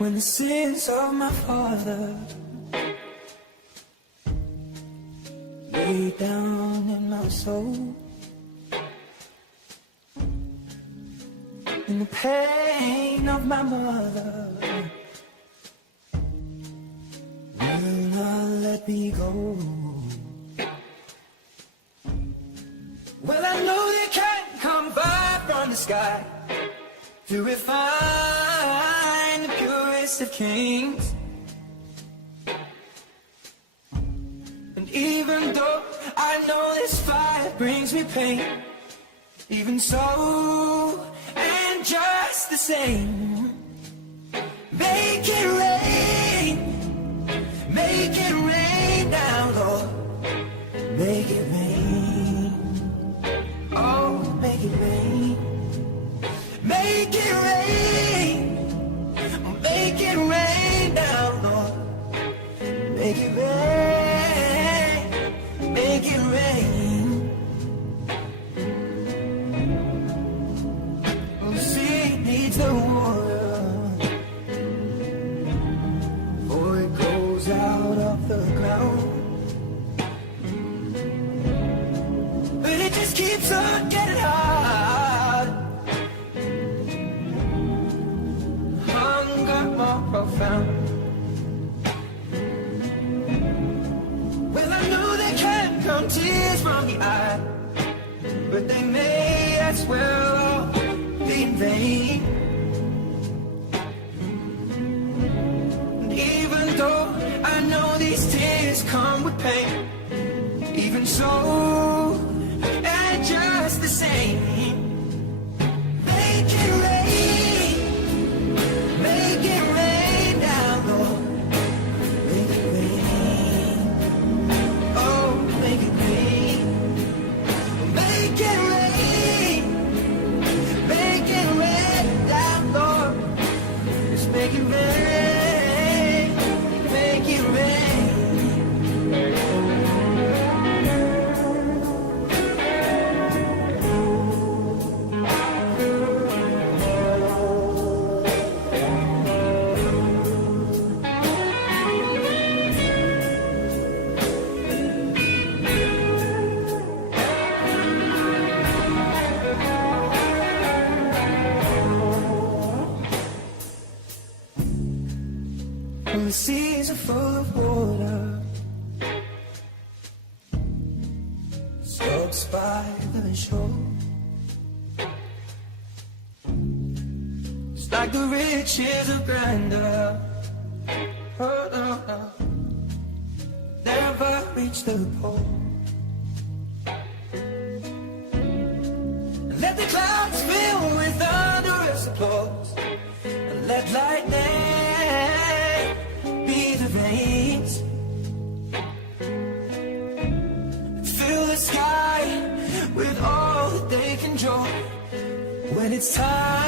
when the sins of my father lay down in my soul, and the pain of my mother will not let me go. Well, I know they can't come fire from the sky to refine the purest of kings. And even though I know this fire brings me pain, even so, and just the same, make it rain down, Lord, make it rain, oh, make it rain, make it rain down, Lord, make it rain. Oh, the sea needs the water, for it goes out of the ground, but it just keeps on getting hard. Hunger more profound. Well, I know they can't come tears from the eye, but they may as well all be in vain. And even though I know these tears come with pain, even so, and just the same, make it rain down, Lord, make it rain, oh, make it rain, make it rain down, Lord, just make it rain, make it rain. When the seas are full of water, slopes by the shore, it's like the riches of grandeur, oh, no, no, never reach the pole. And let the clouds fill with thunderous applause, and let lightning be the rains, fill the sky with all that they can draw when it's time